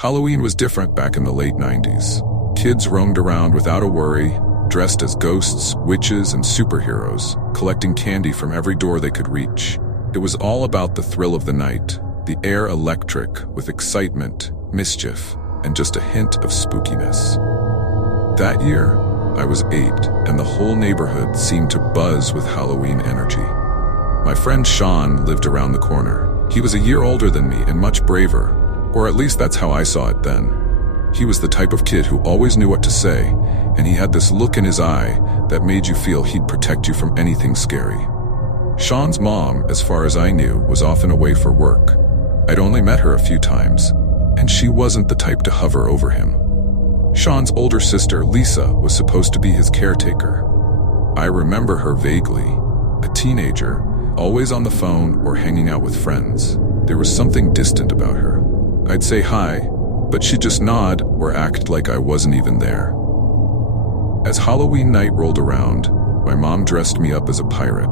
Halloween was different back in the late 90s. Kids roamed around without a worry, dressed as ghosts, witches, and superheroes, collecting candy from every door they could reach. It was all about the thrill of the night, the air electric with excitement, mischief, and just a hint of spookiness. That year, I was 8, and the whole neighborhood seemed to buzz with Halloween energy. My friend Sean lived around the corner. He was a year older than me and much braver, or at least that's how I saw it then. He was the type of kid who always knew what to say, and he had this look in his eye that made you feel he'd protect you from anything scary. Sean's mom, as far as I knew, was often away for work. I'd only met her a few times, and she wasn't the type to hover over him. Sean's older sister, Lisa, was supposed to be his caretaker. I remember her vaguely, a teenager, always on the phone or hanging out with friends. There was something distant about her. I'd say hi, but she'd just nod or act like I wasn't even there. As Halloween night rolled around, my mom dressed me up as a pirate.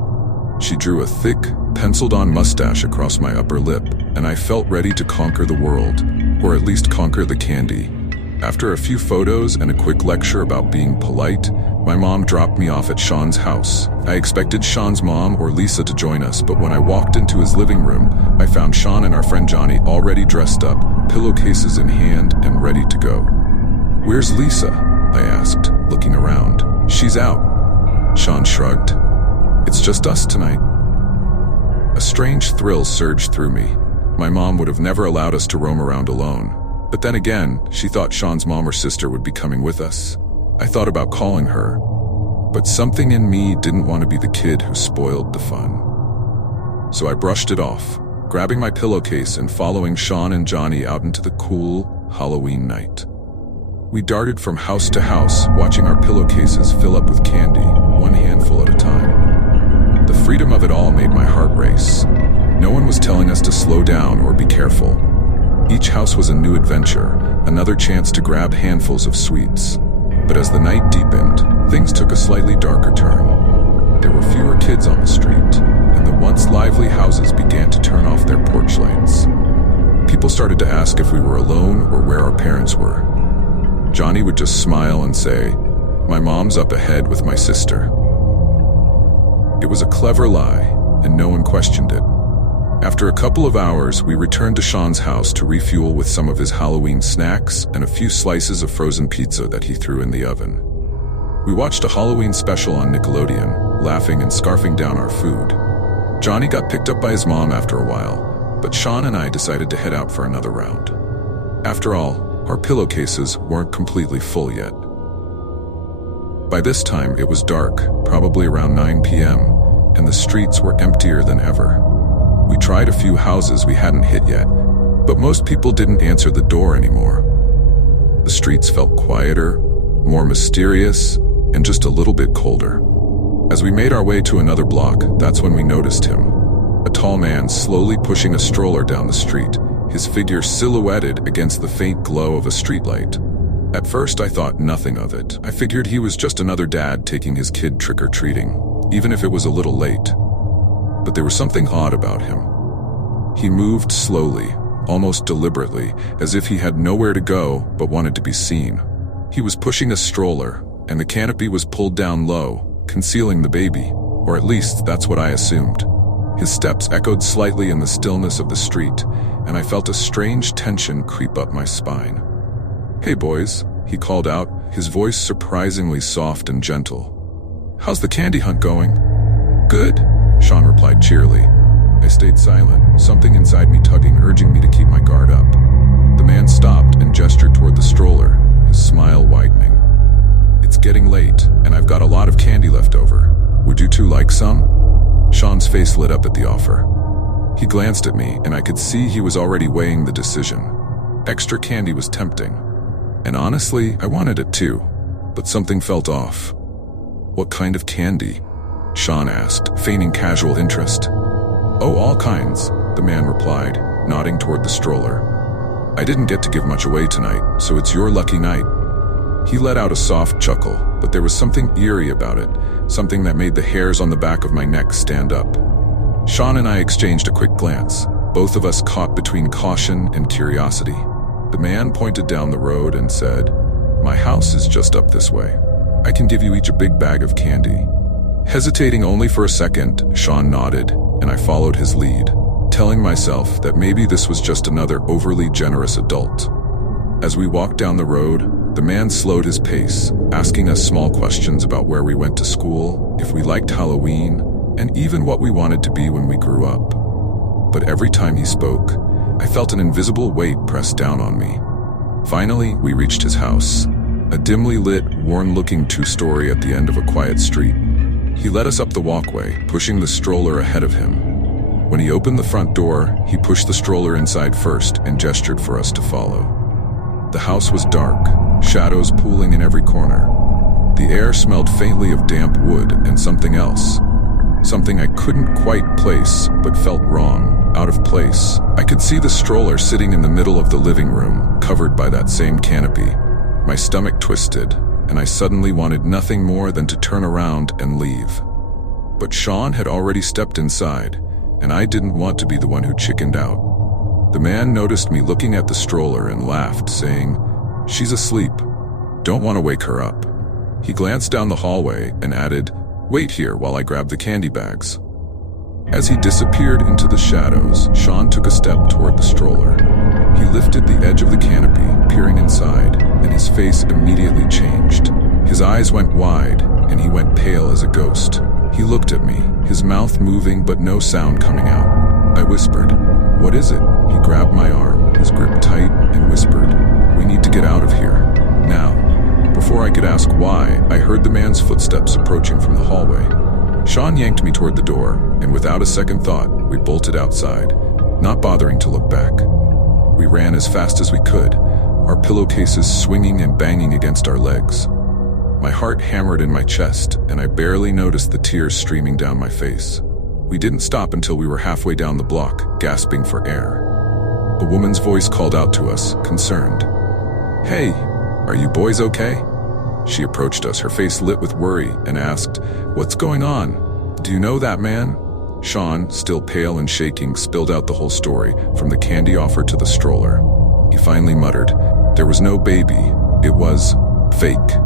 She drew a thick, penciled-on mustache across my upper lip, and I felt ready to conquer the world, or at least conquer the candy. After a few photos and a quick lecture about being polite, my mom dropped me off at Sean's house. I expected Sean's mom or Lisa to join us, but when I walked into his living room, I found Sean and our friend Johnny already dressed up, pillowcases in hand and ready to go. "Where's Lisa?" I asked, looking around. "She's out." Sean shrugged. "It's just us tonight." A strange thrill surged through me. My mom would have never allowed us to roam around alone. But then again, she thought Sean's mom or sister would be coming with us. I thought about calling her, but something in me didn't want to be the kid who spoiled the fun. So I brushed it off, grabbing my pillowcase and following Sean and Johnny out into the cool Halloween night. We darted from house to house, watching our pillowcases fill up with candy, one handful at a time. The freedom of it all made my heart race. No one was telling us to slow down or be careful. Each house was a new adventure, another chance to grab handfuls of sweets. But as the night deepened, things took a slightly darker turn. There were fewer kids on the street, and the once lively houses began to turn off their porch lights. People started to ask if we were alone or where our parents were. Johnny would just smile and say, "My mom's up ahead with my sister." It was a clever lie, and no one questioned it. After a couple of hours, we returned to Sean's house to refuel with some of his Halloween snacks and a few slices of frozen pizza that he threw in the oven. We watched a Halloween special on Nickelodeon, laughing and scarfing down our food. Johnny got picked up by his mom after a while, but Sean and I decided to head out for another round. After all, our pillowcases weren't completely full yet. By this time, it was dark, probably around 9 p.m., and the streets were emptier than ever. We tried a few houses we hadn't hit yet, but most people didn't answer the door anymore. The streets felt quieter, more mysterious, and just a little bit colder. As we made our way to another block, that's when we noticed him. A tall man slowly pushing a stroller down the street, his figure silhouetted against the faint glow of a streetlight. At first, I thought nothing of it. I figured he was just another dad taking his kid trick-or-treating, even if it was a little late. But there was something odd about him. He moved slowly, almost deliberately, as if he had nowhere to go but wanted to be seen. He was pushing a stroller, and the canopy was pulled down low, concealing the baby, or at least that's what I assumed. His steps echoed slightly in the stillness of the street, and I felt a strange tension creep up my spine. "Hey boys," he called out, his voice surprisingly soft and gentle. "How's the candy hunt going?" "Good," Sean replied cheerily. I stayed silent, something inside me tugging, urging me to keep my guard up. The man stopped and gestured toward the stroller, his smile widening. "It's getting late, and I've got a lot of candy left over. Would you two like some?" Sean's face lit up at the offer. He glanced at me, and I could see he was already weighing the decision. Extra candy was tempting. And honestly, I wanted it too, but something felt off. "What kind of candy?" Sean asked, feigning casual interest. "Oh, all kinds," the man replied, nodding toward the stroller. "I didn't get to give much away tonight, so it's your lucky night." He let out a soft chuckle, but there was something eerie about it, something that made the hairs on the back of my neck stand up. Sean and I exchanged a quick glance, both of us caught between caution and curiosity. The man pointed down the road and said, "My house is just up this way. I can give you each a big bag of candy." Hesitating only for a second, Sean nodded, and I followed his lead, telling myself that maybe this was just another overly generous adult. As we walked down the road, the man slowed his pace, asking us small questions about where we went to school, if we liked Halloween, and even what we wanted to be when we grew up. But every time he spoke, I felt an invisible weight press down on me. Finally, we reached his house, a dimly lit, worn-looking two-story at the end of a quiet street. He led us up the walkway, pushing the stroller ahead of him. When he opened the front door, he pushed the stroller inside first and gestured for us to follow. The house was dark, shadows pooling in every corner. The air smelled faintly of damp wood and something else. Something I couldn't quite place, but felt wrong, out of place. I could see the stroller sitting in the middle of the living room, covered by that same canopy. My stomach twisted, and I suddenly wanted nothing more than to turn around and leave. But Sean had already stepped inside, and I didn't want to be the one who chickened out. The man noticed me looking at the stroller and laughed, saying, "She's asleep. Don't want to wake her up." He glanced down the hallway and added, "Wait here while I grab the candy bags." As he disappeared into the shadows, Sean took a step toward the stroller. He lifted the edge of the canopy, peering inside, and his face immediately changed. His eyes went wide, and he went pale as a ghost. He looked at me, his mouth moving but no sound coming out. I whispered, "What is it?" He grabbed my arm, his grip tight, and whispered, "We need to get out of here, now." Before I could ask why, I heard the man's footsteps approaching from the hallway. Sean yanked me toward the door, and without a second thought, we bolted outside, not bothering to look back. We ran as fast as we could, our pillowcases swinging and banging against our legs. My heart hammered in my chest, and I barely noticed the tears streaming down my face. We didn't stop until we were halfway down the block, gasping for air. A woman's voice called out to us, concerned. "Hey, are you boys okay?" She approached us, her face lit with worry, and asked, "What's going on? Do you know that man?" Sean, still pale and shaking, spilled out the whole story, from the candy offer to the stroller. He finally muttered, "There was no baby. It was fake."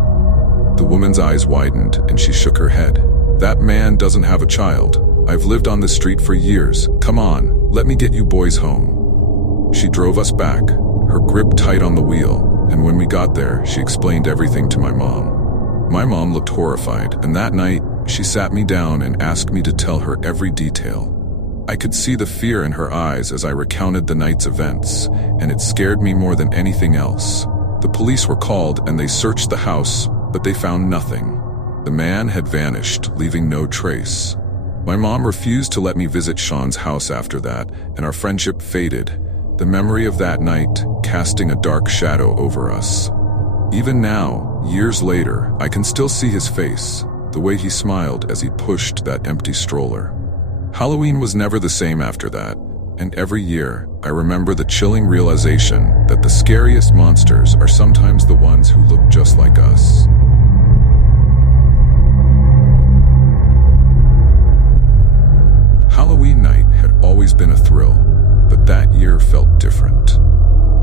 The woman's eyes widened, and she shook her head. "That man doesn't have a child. I've lived on this street for years. Come on, let me get you boys home." She drove us back, her grip tight on the wheel, and when we got there, she explained everything to my mom. My mom looked horrified, and that night, she sat me down and asked me to tell her every detail. I could see the fear in her eyes as I recounted the night's events, and it scared me more than anything else. The police were called and they searched the house, but they found nothing. The man had vanished, leaving no trace. My mom refused to let me visit Sean's house after that, and our friendship faded, the memory of that night casting a dark shadow over us. Even now, years later, I can still see his face, the way he smiled as he pushed that empty stroller. Halloween was never the same after that, and every year, I remember the chilling realization that the scariest monsters are sometimes the ones who look just like us. Halloween night had always been a thrill, but that year felt different.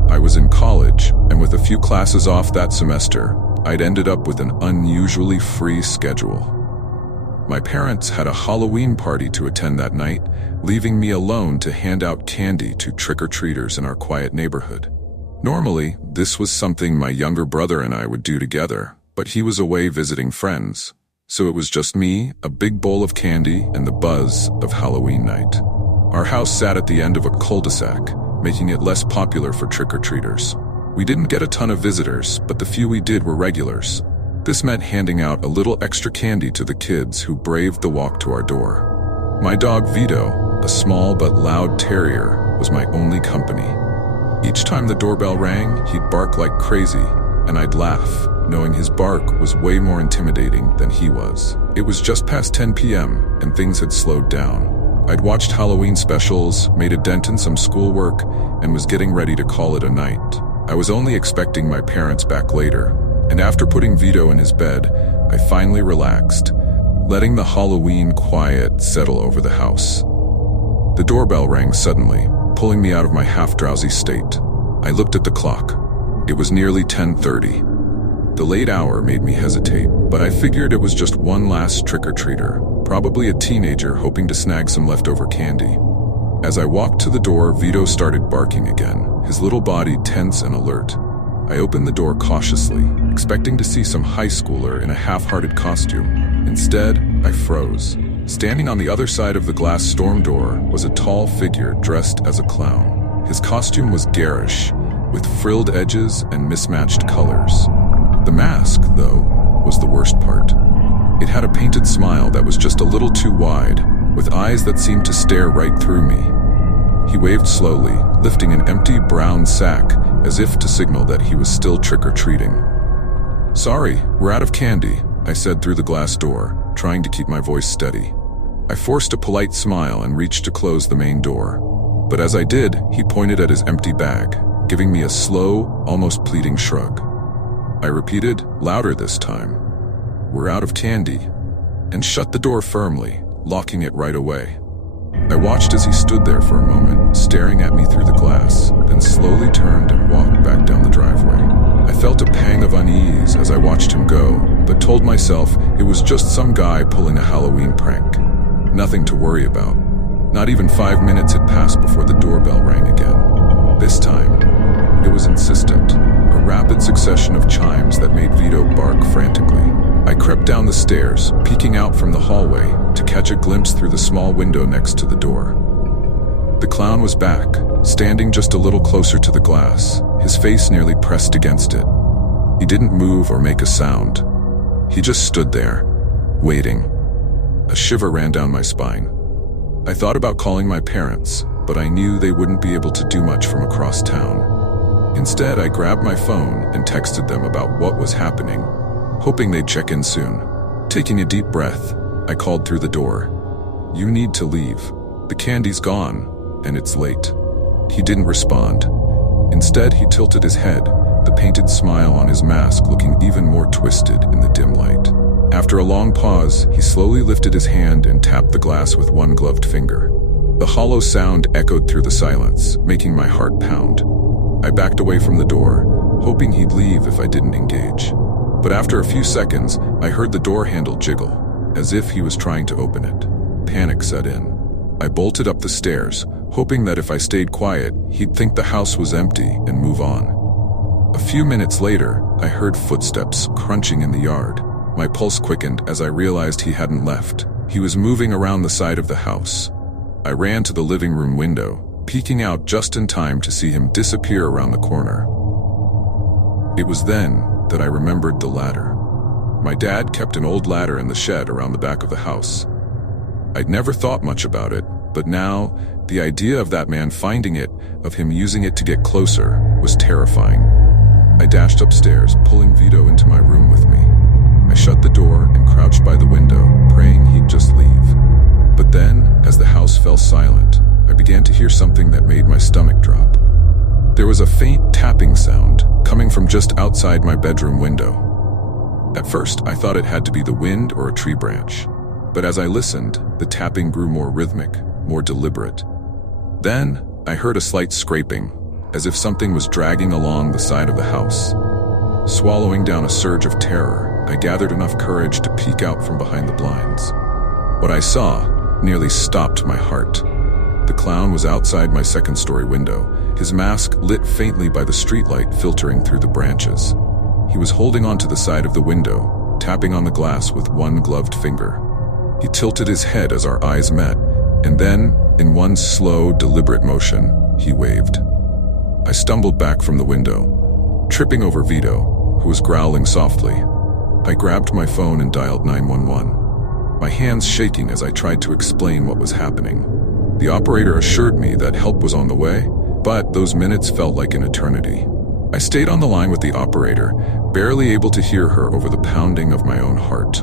I was in college, and with a few classes off that semester, I'd ended up with an unusually free schedule. My parents had a Halloween party to attend that night, leaving me alone to hand out candy to trick-or-treaters in our quiet neighborhood. Normally, this was something my younger brother and I would do together, but he was away visiting friends, so it was just me, a big bowl of candy, and the buzz of Halloween night. Our house sat at the end of a cul-de-sac, making it less popular for trick-or-treaters. We didn't get a ton of visitors, but the few we did were regulars. This meant handing out a little extra candy to the kids who braved the walk to our door. My dog Vito, a small but loud terrier, was my only company. Each time the doorbell rang, he'd bark like crazy, and I'd laugh, knowing his bark was way more intimidating than he was. It was just past 10 p.m., and things had slowed down. I'd watched Halloween specials, made a dent in some schoolwork, and was getting ready to call it a night. I was only expecting my parents back later, and after putting Vito in his bed, I finally relaxed, letting the Halloween quiet settle over the house. The doorbell rang suddenly, pulling me out of my half-drowsy state. I looked at the clock. It was nearly 10:30. The late hour made me hesitate, but I figured it was just one last trick-or-treater, probably a teenager hoping to snag some leftover candy. As I walked to the door, Vito started barking again, his little body tense and alert. I opened the door cautiously, expecting to see some high schooler in a half-hearted costume. Instead, I froze. Standing on the other side of the glass storm door was a tall figure dressed as a clown. His costume was garish, with frilled edges and mismatched colors. The mask, though, was the worst part. It had a painted smile that was just a little too wide, with eyes that seemed to stare right through me. He waved slowly, lifting an empty brown sack as if to signal that he was still trick-or-treating. "Sorry, we're out of candy," I said through the glass door, trying to keep my voice steady. I forced a polite smile and reached to close the main door. But as I did, he pointed at his empty bag, giving me a slow, almost pleading shrug. I repeated, louder this time, "We're out of candy," and shut the door firmly, locking it right away. I watched as he stood there for a moment, staring at me through the glass, then slowly turned and walked back down the driveway. I felt a pang of unease as I watched him go, but told myself it was just some guy pulling a Halloween prank. Nothing to worry about. Not even 5 minutes had passed before the doorbell rang again. This time, it was insistent, a rapid succession of chimes that made Vito bark frantically. I crept down the stairs, peeking out from the hallway to catch a glimpse through the small window next to the door. The clown was back, standing just a little closer to the glass, his face nearly pressed against it. He didn't move or make a sound. He just stood there, waiting. A shiver ran down my spine. I thought about calling my parents, but I knew they wouldn't be able to do much from across town. Instead, I grabbed my phone and texted them about what was happening, hoping they'd check in soon. Taking a deep breath, I called through the door. "You need to leave. The candy's gone, and it's late." He didn't respond. Instead, he tilted his head, the painted smile on his mask looking even more twisted in the dim light. After a long pause, he slowly lifted his hand and tapped the glass with one gloved finger. The hollow sound echoed through the silence, making my heart pound. I backed away from the door, hoping he'd leave if I didn't engage. But after a few seconds, I heard the door handle jiggle, as if he was trying to open it. Panic set in. I bolted up the stairs, hoping that if I stayed quiet, he'd think the house was empty and move on. A few minutes later, I heard footsteps crunching in the yard. My pulse quickened as I realized he hadn't left. He was moving around the side of the house. I ran to the living room window, peeking out just in time to see him disappear around the corner. It was then that I remembered the ladder. My dad kept an old ladder in the shed around the back of the house. I'd never thought much about it, but now, the idea of that man finding it, of him using it to get closer, was terrifying. I dashed upstairs, pulling Vito into my room with me. I shut the door and crouched by the window, praying he'd just leave. But then, as the house fell silent, I began to hear something that made my stomach drop. There was a faint tapping sound coming from just outside my bedroom window. At first, I thought it had to be the wind or a tree branch. But as I listened, the tapping grew more rhythmic, more deliberate. Then, I heard a slight scraping, as if something was dragging along the side of the house. Swallowing down a surge of terror, I gathered enough courage to peek out from behind the blinds. What I saw nearly stopped my heart. The clown was outside my second-story window, his mask lit faintly by the streetlight filtering through the branches. He was holding onto the side of the window, tapping on the glass with one gloved finger. He tilted his head as our eyes met, and then, in one slow, deliberate motion, he waved. I stumbled back from the window, tripping over Vito, who was growling softly. I grabbed my phone and dialed 911, my hands shaking as I tried to explain what was happening. The operator assured me that help was on the way, but those minutes felt like an eternity. I stayed on the line with the operator, barely able to hear her over the pounding of my own heart.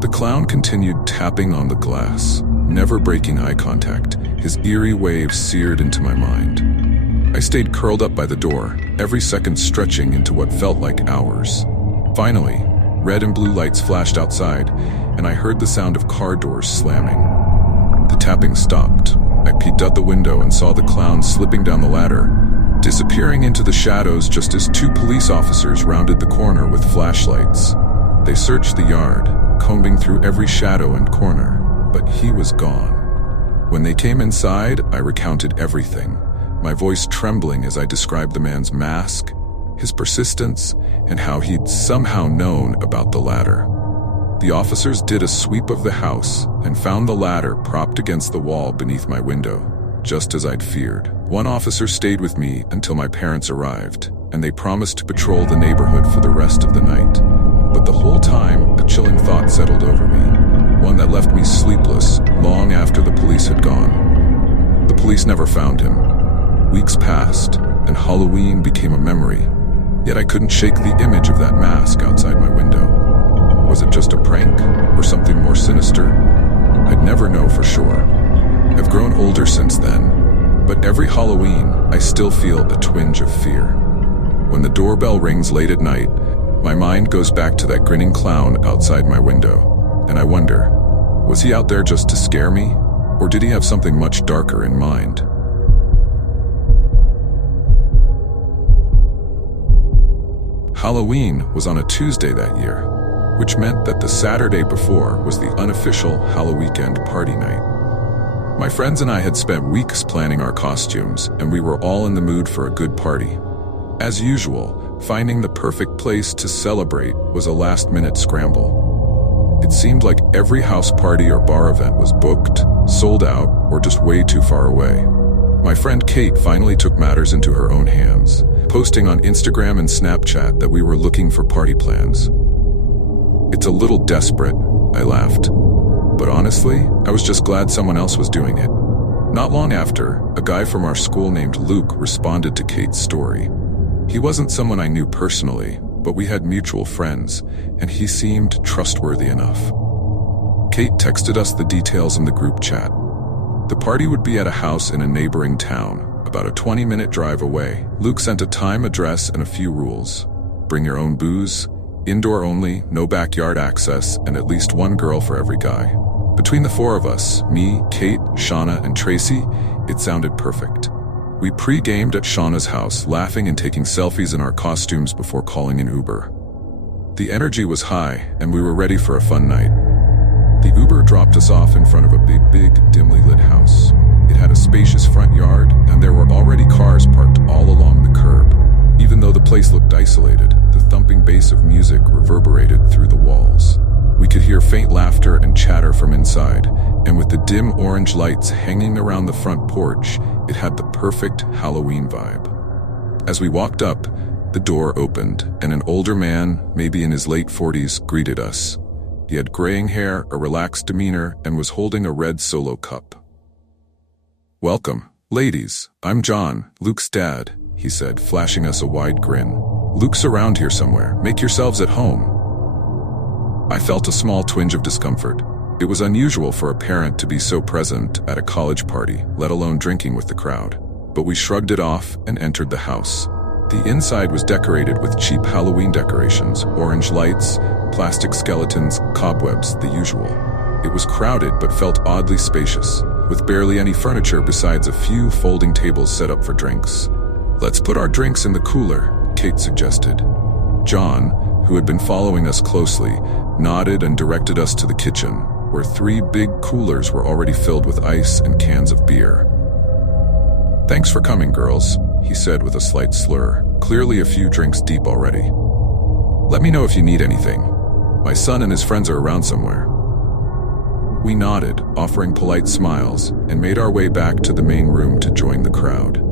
The clown continued tapping on the glass, never breaking eye contact, his eerie waves seared into my mind. I stayed curled up by the door, every second stretching into what felt like hours. Finally, red and blue lights flashed outside, and I heard the sound of car doors slamming. The tapping stopped. I peeked out the window and saw the clown slipping down the ladder, disappearing into the shadows just as two police officers rounded the corner with flashlights. They searched the yard, combing through every shadow and corner, but he was gone. When they came inside, I recounted everything, my voice trembling as I described the man's mask, his persistence, and how he'd somehow known about the ladder. The officers did a sweep of the house and found the ladder propped against the wall beneath my window, just as I'd feared. One officer stayed with me until my parents arrived, and they promised to patrol the neighborhood for the rest of the night. But the whole time, a chilling thought settled over me, one that left me sleepless long after the police had gone. The police never found him. Weeks passed, and Halloween became a memory. Yet I couldn't shake the image of that mask outside my window. Was it just a prank, or something more sinister? I'd never know for sure. I've grown older since then, but every Halloween I still feel a twinge of fear. When the doorbell rings late at night, my mind goes back to that grinning clown outside my window, and I wonder, was he out there just to scare me, or did he have something much darker in mind? Halloween was on a Tuesday that year, which meant that the Saturday before was the unofficial Halloween party night. My friends and I had spent weeks planning our costumes, and we were all in the mood for a good party. As usual, finding the perfect place to celebrate was a last-minute scramble. It seemed like every house party or bar event was booked, sold out, or just way too far away. My friend Kate finally took matters into her own hands, posting on Instagram and Snapchat that we were looking for party plans. It's a little desperate, I laughed. But honestly, I was just glad someone else was doing it. Not long after, a guy from our school named Luke responded to Kate's story. He wasn't someone I knew personally, but we had mutual friends, and he seemed trustworthy enough. Kate texted us the details in the group chat. The party would be at a house in a neighboring town, about a 20-minute drive away. Luke sent a time, address, and a few rules. Bring your own booze, indoor only, no backyard access, and at least one girl for every guy. Between the four of us, me, Kate, Shauna, and Tracy, it sounded perfect. We pre-gamed at Shauna's house, laughing and taking selfies in our costumes before calling an Uber. The energy was high, and we were ready for a fun night. The Uber dropped us off in front of a big, dimly lit house. It had a spacious front yard, and there were already cars parked all along the curb. Even though the place looked isolated, the thumping bass of music reverberated through the walls. We could hear faint laughter and chatter from inside, and with the dim orange lights hanging around the front porch, it had the perfect Halloween vibe. As we walked up, the door opened, and an older man, maybe in his late 40s, greeted us. He had graying hair, a relaxed demeanor, and was holding a red Solo cup. "Welcome, ladies. I'm John, Luke's dad," he said, flashing us a wide grin. "Luke's around here somewhere. Make yourselves at home." I felt a small twinge of discomfort. It was unusual for a parent to be so present at a college party, let alone drinking with the crowd. But we shrugged it off and entered the house. The inside was decorated with cheap Halloween decorations, orange lights, plastic skeletons, cobwebs, the usual. It was crowded but felt oddly spacious, with barely any furniture besides a few folding tables set up for drinks. "Let's put our drinks in the cooler," Kate suggested. John, who had been following us closely, nodded and directed us to the kitchen, where 3 big coolers were already filled with ice and cans of beer. "Thanks for coming, girls," he said with a slight slur, clearly a few drinks deep already. "Let me know if you need anything. My son and his friends are around somewhere." We nodded, offering polite smiles, and made our way back to the main room to join the crowd.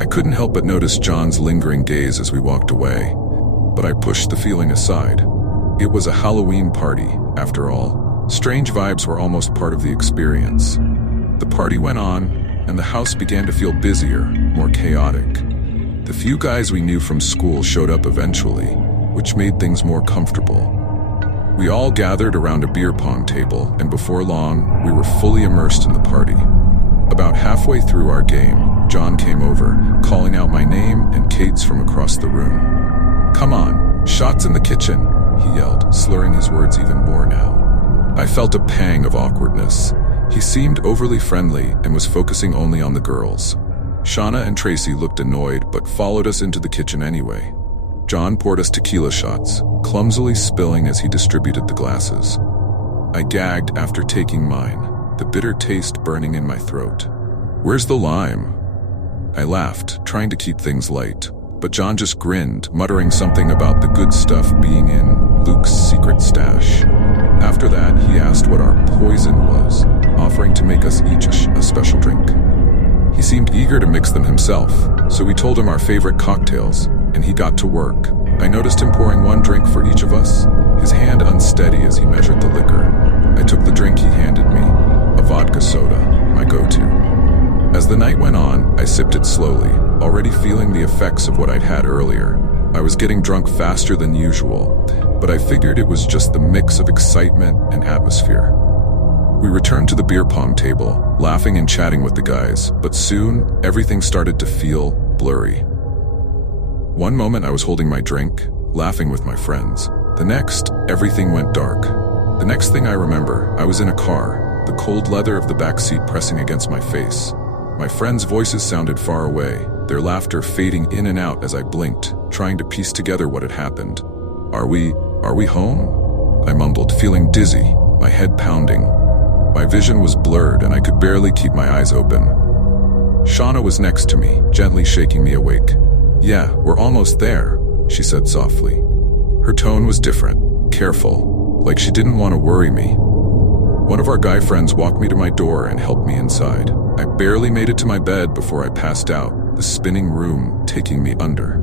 I couldn't help but notice John's lingering gaze as we walked away, but I pushed the feeling aside. It was a Halloween party, after all. Strange vibes were almost part of the experience. The party went on, and the house began to feel busier, more chaotic. The few guys we knew from school showed up eventually, which made things more comfortable. We all gathered around a beer pong table, and before long, we were fully immersed in the party. About halfway through our game, John came over, calling out my name and Kate's from across the room. "Come on, shots in the kitchen," he yelled, slurring his words even more now. I felt a pang of awkwardness. He seemed overly friendly and was focusing only on the girls. Shauna and Tracy looked annoyed but followed us into the kitchen anyway. John poured us tequila shots, clumsily spilling as he distributed the glasses. I gagged after taking mine, the bitter taste burning in my throat. "Where's the lime?" I laughed, trying to keep things light, but John just grinned, muttering something about the good stuff being in Luke's secret stash. After that, he asked what our poison was, offering to make us each a special drink. He seemed eager to mix them himself, so we told him our favorite cocktails, and he got to work. I noticed him pouring one drink for each of us, his hand unsteady as he measured the liquor. I took the drink he handed me, a vodka soda, my go-to. As the night went on, I sipped it slowly, already feeling the effects of what I'd had earlier. I was getting drunk faster than usual, but I figured it was just the mix of excitement and atmosphere. We returned to the beer pong table, laughing and chatting with the guys, but soon, everything started to feel blurry. One moment I was holding my drink, laughing with my friends. The next, everything went dark. The next thing I remember, I was in a car, the cold leather of the backseat pressing against my face. My friends' voices sounded far away, their laughter fading in and out as I blinked, trying to piece together what had happened. Are we home?" I mumbled, feeling dizzy, my head pounding. My vision was blurred and I could barely keep my eyes open. Shauna was next to me, gently shaking me awake. "Yeah, we're almost there," she said softly. Her tone was different, careful, like she didn't want to worry me. One of our guy friends walked me to my door and helped me inside. I barely made it to my bed before I passed out, the spinning room taking me under.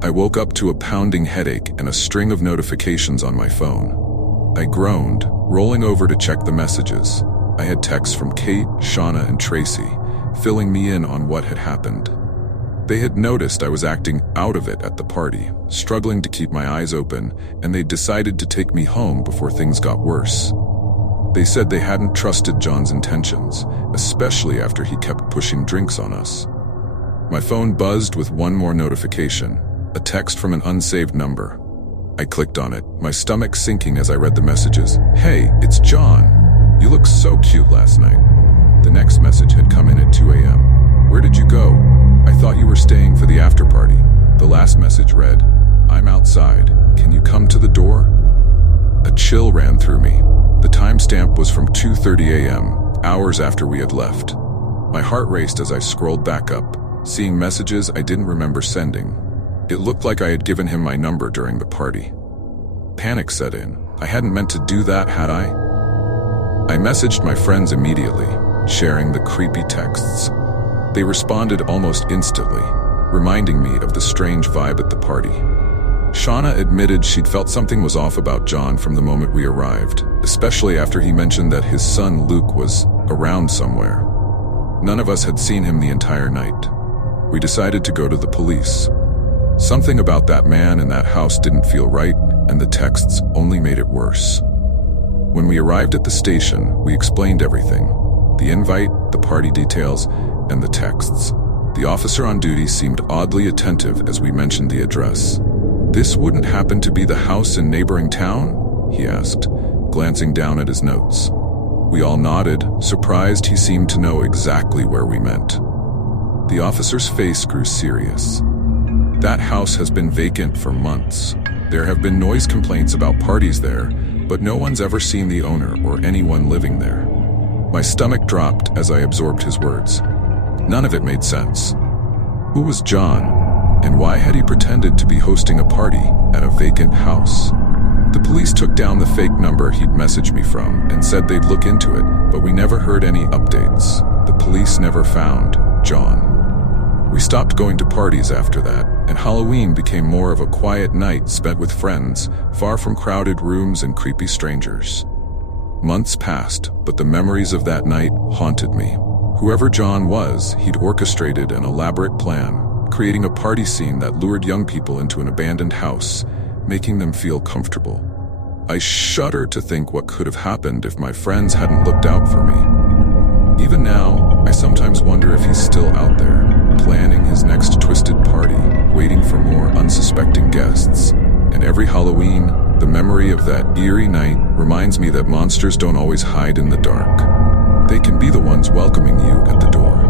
I woke up to a pounding headache and a string of notifications on my phone. I groaned, rolling over to check the messages. I had texts from Kate, Shauna, and Tracy, filling me in on what had happened. They had noticed I was acting out of it at the party, struggling to keep my eyes open, and they decided to take me home before things got worse. They said they hadn't trusted John's intentions, especially after he kept pushing drinks on us. My phone buzzed with one more notification, a text from an unsaved number. I clicked on it, my stomach sinking as I read the messages. "Hey, it's John. You looked so cute last night." The next message had come in at 2 a.m. "Where did you go? I thought you were staying for the after party." The last message read, "I'm outside. Can you come to the door?" A chill ran through me. The timestamp was from 2:30 a.m., hours after we had left. My heart raced as I scrolled back up, seeing messages I didn't remember sending. It looked like I had given him my number during the party. Panic set in. I hadn't meant to do that, had I? I messaged my friends immediately, sharing the creepy texts. They responded almost instantly, reminding me of the strange vibe at the party. Shauna admitted she'd felt something was off about John from the moment we arrived, especially after he mentioned that his son Luke was around somewhere. None of us had seen him the entire night. We decided to go to the police. Something about that man in that house didn't feel right, and the texts only made it worse. When we arrived at the station, we explained everything: the invite, the party details, and the texts. The officer on duty seemed oddly attentive as we mentioned the address. "This wouldn't happen to be the house in neighboring town?" he asked, glancing down at his notes. We all nodded, surprised he seemed to know exactly where we meant. The officer's face grew serious. "That house has been vacant for months. There have been noise complaints about parties there, but no one's ever seen the owner or anyone living there." My stomach dropped as I absorbed his words. None of it made sense. Who was John? And why had he pretended to be hosting a party at a vacant house? The police took down the fake number he'd messaged me from and said they'd look into it, but we never heard any updates. The police never found John. We stopped going to parties after that, and Halloween became more of a quiet night spent with friends, far from crowded rooms and creepy strangers. Months passed, but the memories of that night haunted me. Whoever John was, he'd orchestrated an elaborate plan, creating a party scene that lured young people into an abandoned house, making them feel comfortable. I shudder to think what could have happened if my friends hadn't looked out for me. Even now, I sometimes wonder if he's still out there, planning his next twisted party, waiting for more unsuspecting guests. And every Halloween, the memory of that eerie night reminds me that monsters don't always hide in the dark. They can be the ones welcoming you at the door.